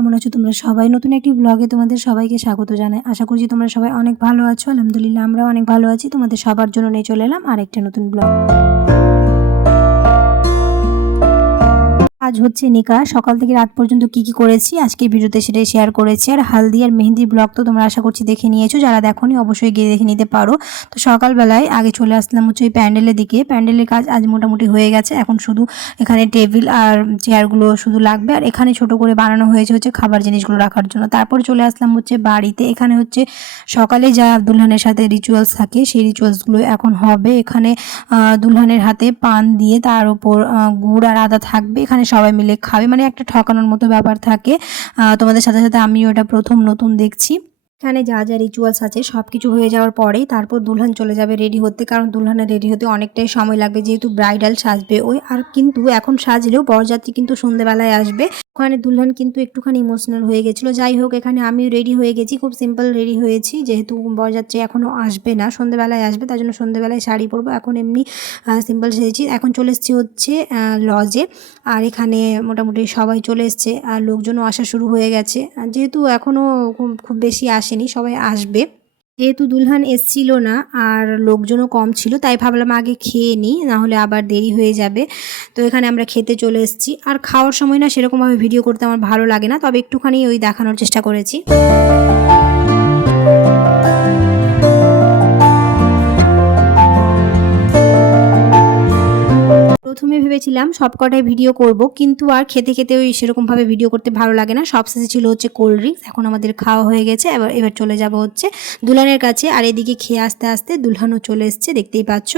কেমন আছো তোমরা সবাই? নতুন একটি ব্লগে তোমাদের সবাইকে স্বাগত জানাই। আশা করছি তোমরা সবাই অনেক ভালো আছো। আলহামদুলিল্লাহ আমরাও অনেক ভালো আছি। তোমাদের সবার জন্য নিয়ে চলে এলাম আরেকটা নতুন ব্লগ। আজ হচ্ছে নিকাহ। সকাল থেকে রাত পর্যন্ত কি করেছি আজকের ভিডিওতে সেটাই শেয়ার করেছি। আর হালদি আর মেহেন্দির ব্লগ তো তোমরা আশা করছি দেখে নিয়েছো, যারা দেখোনি অবশ্যই গিয়ে দেখে নিতে পারো। তো সকালবেলায় আগে চলে আসলাম হচ্ছে ওই প্যান্ডেলের দিকে। প্যান্ডেলের কাজ আজ মোটামুটি হয়ে গেছে, এখন শুধু এখানে টেবিল আর চেয়ারগুলো শুধু লাগবে। আর এখানে ছোট করে বানানো হয়েছে হচ্ছে খাবার জিনিসগুলো রাখার জন্য। তারপর চলে আসলাম হচ্ছে বাড়িতে। এখানে হচ্ছে সকালে যা দুলহানের সাথে রিচুয়ালস থাকে সেই রিচুয়ালসগুলো এখন হবে। এখানে দুলহানের হাতে পান দিয়ে তার উপর গুড় আর আদা থাকবে, এখানে সবাই মিলে খাবে, মানে একটা ঠকানোর মতো ব্যাপার থাকে। তোমাদের সাথে সাথে আমিও এটা প্রথম নতুন দেখছি। এখানে যা যা রিচুয়ালস আছে সব কিছু হয়ে যাওয়ার পরেই তারপর দুলহান চলে যাবে রেডি হতে, কারণ দুলহানের রেডি হতে অনেকটাই সময় লাগবে, যেহেতু ব্রাইডাল সাজবে ওই। আর কিন্তু এখন সাজলেও বরযাত্রী কিন্তু সন্ধ্যেবেলায় আসবে। ওখানে দুলহান কিন্তু একটুখানি ইমোশনাল হয়ে গেছিলো। যাই হোক, এখানে আমিও রেডি হয়ে গেছি, খুব সিম্পল রেডি হয়েছি, যেহেতু বরযাত্রী এখনও আসবে না, সন্ধ্যেবেলায় আসবে, তার জন্য সন্ধ্যেবেলায় শাড়ি পরবো। এখন এমনি সিম্পল সেজেছি। এখন চলে এসেছি হচ্ছে লজে। আর এখানে মোটামুটি সবাই চলে এসছে আর লোকজনও আসা শুরু হয়ে গেছে, যেহেতু এখনও খুব বেশি আসেনি, সবাই আসবে। যেহেতু দুলহান এসছিল না আর লোকজনও কম ছিল, তাই ভাবলাম আগে খেয়ে নিই, নাহলে আবার দেরি হয়ে যাবে। তো এখানে আমরা খেতে চলে এসেছি। আর খাওয়ার সময় না সেরকমভাবে ভিডিও করতে আমার ভালো লাগে না, তবে একটুখানি ওই দেখানোর চেষ্টা করেছি। প্রথমে ভেবেছিলাম সবকটাই ভিডিও করব, কিন্তু আর খেতে খেতে ওই সেরকমভাবে ভিডিও করতে ভালো লাগে না। সবশেষে ছিল হচ্ছে কোল্ড ড্রিঙ্কস। এখন আমাদের খাওয়া হয়ে গেছে, এবার চলে যাব হচ্ছে দুলহানের কাছে। আর এদিকে খেয়ে আস্তে আস্তে দুলহানও চলে এসছে, দেখতেই পাচ্ছ।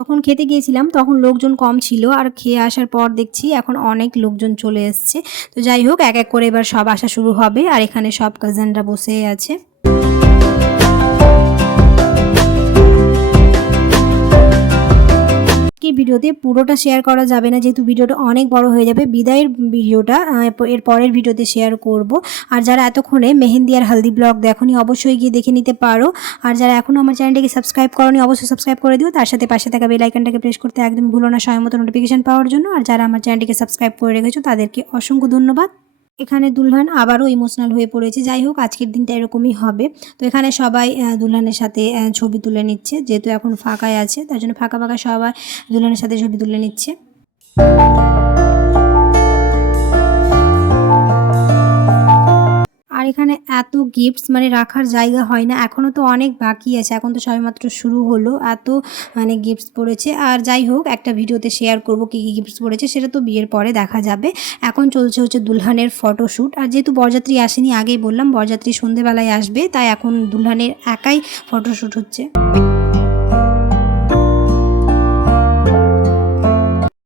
তখন খেতে গিয়েছিলাম তখন লোকজন কম ছিল, আর খেয়ে আসার পর দেখছি এখন অনেক লোকজন চলে এসছে। তো যাই হোক, এক এক করে এবার সব আসা শুরু হবে। আর এখানে সব কাজিনরা বসে আছে। ভিডিওতে পুরোটা শেয়ার করা যাবে না, যেহেতু ভিডিওটা অনেক বড় হয়ে যাবে। বিদায়ের ভিডিওটা এর পরের ভিডিওতে শেয়ার করব। আর যারা এতক্ষণে মেহেন্দি আর হালদি ব্লগ দেখোনি অবশ্যই গিয়ে দেখে নিতে পারো। আর যারা এখনও আমার চ্যানেলটাকে সাবস্ক্রাইব করোনি অবশ্যই সাবস্ক্রাইব করে দিও। তার সাথে পাশে থাকা বেল আইকনটাকে প্রেস করতে একদম ভুলো না, সময় মতো নোটিফিকেশন পাওয়ার জন্য। আর যারা আমার চ্যানেলটিকে সাবস্ক্রাইব করে রেখেছো তাদেরকে অসংখ্য ধন্যবাদ। এখানে দুলহান আবারও ইমোশনাল হয়ে পড়েছে। যাই হোক, আজকের দিনটা এরকমই হবে। তো এখানে সবাই দুলহানের সাথে ছবি তুলে নিচ্ছে, যেহেতু এখন ফাঁকায় আছে তার জন্য ফাঁকা ফাঁকা সবাই দুলহানের সাথে ছবি তুলে নিচ্ছে। আর এখানে এত গিফটস, মানে রাখার জায়গা হয় না। এখনও তো অনেক বাকি আছে, এখন তো সবেমাত্র শুরু হলো, এত মানে গিফটস পড়েছে। আর যাই হোক, একটা ভিডিওতে শেয়ার করব কী কী গিফটস পড়েছে, সেটা তো বিয়ের পরে দেখা যাবে। এখন চলছে হচ্ছে দুলহানের ফটোশ্যুট। আর যেহেতু বরযাত্রী আসেনি, আগেই বললাম বরযাত্রী সন্ধেবেলায় আসবে, তাই এখন দুলহানের একাই ফটোশ্যুট হচ্ছে।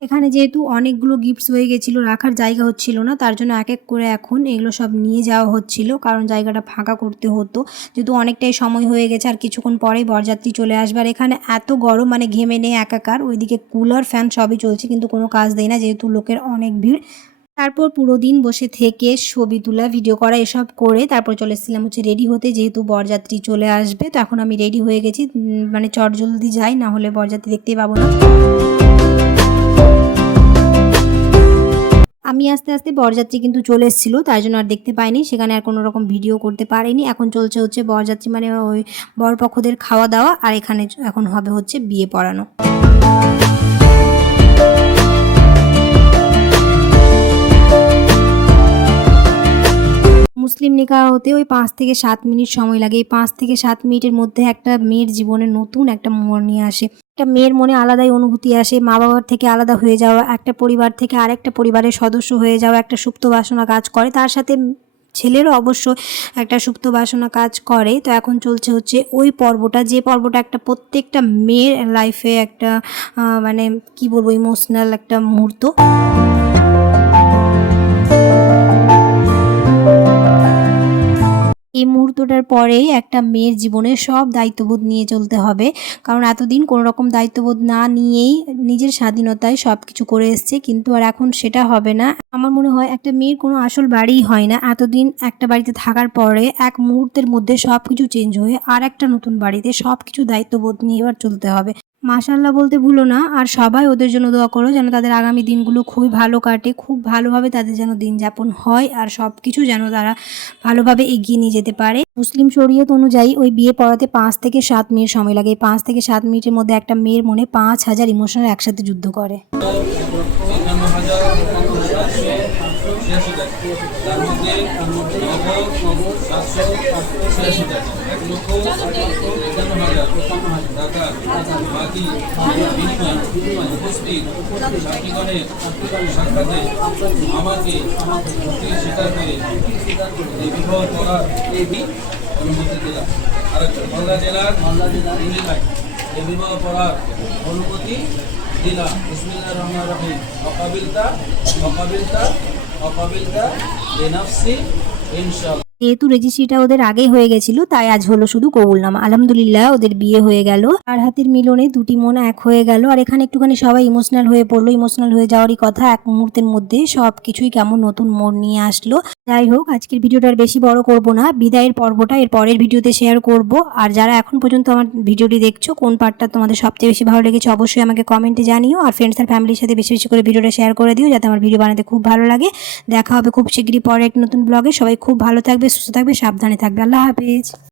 এখানে যেহেতু অনেকগুলো গিফটস হয়ে গেছিলো, রাখার জায়গা হচ্ছিল না, তার জন্য এক এক করে এখন এগুলো সব নিয়ে যাওয়া হচ্ছিল, কারণ জায়গাটা ফাঁকা করতে হতো, যেহেতু অনেকটাই সময় হয়ে গেছে। আর কিছুক্ষণ পরেই বরযাত্রী চলে আসবে। আর এখানে এত গরম, মানে ঘেমে নেই একাকার। ওইদিকে কুলার ফ্যান সবই চলছে, কিন্তু কোনো কাজ দেয় না, যেহেতু লোকের অনেক ভিড়। তারপর পুরো দিন বসে থেকে ছবি তোলা, ভিডিও করা, এসব করে তারপর চলে এসেছিলাম হচ্ছে রেডি হতে, যেহেতু বরযাত্রী চলে আসবে। তো এখন আমি রেডি হয়ে গেছি, মানে চটজলদি যাই, না হলে বরযাত্রী দেখতেই পাবো না। আমি আস্তে আস্তে বরযাত্রী কিন্তু চলে এসেছিলো, তাই জন্য আর দেখতে পাইনি, সেখানে আর কোনো রকম ভিডিও করতে পারিনি। এখন চলছে হচ্ছে বরযাত্রী, মানে ওই বরপক্ষদের খাওয়া দাওয়া। আর এখানে এখন হবে হচ্ছে বিয়ে পড়ানো। মুসলিম নিকাহ হতে ওই 5 থেকে 7 মিনিট সময় লাগে। এই 5 থেকে 7 মিনিটের মধ্যে একটা মেয়ের জীবনে নতুন একটা মোড় নিয়ে আসে। একটা মেয়ের মনে আলাদাই অনুভূতি আসে, মা বাবার থেকে আলাদা হয়ে যাওয়া, একটা পরিবার থেকে আরেকটা পরিবারের সদস্য হয়ে যাওয়া, একটা সুপ্ত বাসনা কাজ করে। তার সাথে ছেলেরও অবশ্য একটা সুপ্ত বাসনা কাজ করে। তো এখন চলছে হচ্ছে ওই পর্বটা, যে পর্বটা একটা প্রত্যেকটা মেয়ের লাইফে একটা মানে কি বলবো, ইমোশনাল একটা মুহূর্ত। এই মুহূর্তটার পরেই একটা মেয়ের জীবনে সব দায়িত্ববোধ নিয়ে চলতে হবে, কারণ এতদিন কোনো রকম দায়িত্ববোধ না নিয়েই নিজের স্বাধীনতায় সব কিছু করে এসছে, কিন্তু আর এখন সেটা হবে না। আমার মনে হয় একটা মেয়ের কোনো আসল বাড়িই হয় না, এতদিন একটা বাড়িতে থাকার পরে এক মুহূর্তের মধ্যে সব কিছু চেঞ্জ হয়ে আর একটা নতুন বাড়িতে সব কিছু দায়িত্ববোধ নিয়ে এবার চলতে হবে। মাশাআল্লাহ বলতে ভুলো না। আর সবাই ওদের জন্য দোয়া করো যেন তাদের আগামী দিনগুলো খুবই ভালো কাটে, খুব ভালোভাবে তাদের যেন দিন যাপন হয় আর সব কিছু যেন তারা ভালোভাবে এগিয়ে নিয়ে যেতে পারে। মুসলিম শরীয়ত অনুযায়ী ওই বিয়ে পড়াতে ৫ থেকে ৭ মিনিট সময় লাগে। এই ৫ থেকে ৭ মিনিটের মধ্যে একটা মেয়ের মনে ৫,০০০ ইমোশনাল একসাথে যুদ্ধ করে। আমাকে স্বীকার করে এই বিবাহ করার অনুমতি দিলাম। আরেকটা মালদা জেলার এলাকায় এই বিবাহ করার অনুমতি দিলাম। বিসমিল্লাহির রহমানির রহিম। অকাবিলতা লিনাফসি ইনশাআল্লাহ। যেহেতু রেজিস্ট্রিটা ওদের আগেই হয়ে গেছিল তাই আজ হলো শুধু কবুলনামা। আলহামদুলিল্লাহ ওদের বিয়ে হয়ে গেল। আর হাতের মিলনে দুটি মন এক হয়ে গেল। আর এখানে একটুখানি সবাই ইমোশনাল হয়ে পড়লো। ইমোশনাল হয়ে যাওয়ারই কথা, এক মুহূর্তের মধ্যে সব কিছুই কেমন নতুন মোড় নিয়ে আসলো। যাই হোক, আজকের ভিডিওটা আর বেশি বড় করব না, বিদায়ের পর্বটা এর পরের ভিডিওতে শেয়ার করব। আর যারা এখন পর্যন্ত আমার ভিডিওটি দেখছো, কোন পার্টটা তোমাদের সবচেয়ে বেশি ভালো লেগেছে অবশ্যই আমাকে কমেন্টে জানিও। আর ফ্রেন্ডস আর ফ্যামিলির সাথে বেশি বেশি করে ভিডিওটা শেয়ার করে দিও যাতে আমার ভিডিও বানাতে খুব ভালো লাগে। দেখা হবে খুব শীঘ্রই পরে এক নতুন ব্লগে। সবাই খুব ভালো থাকবে, সুস্থ থাকবে, সাবধানে থাকবে। আল্লাহ হাফেজ।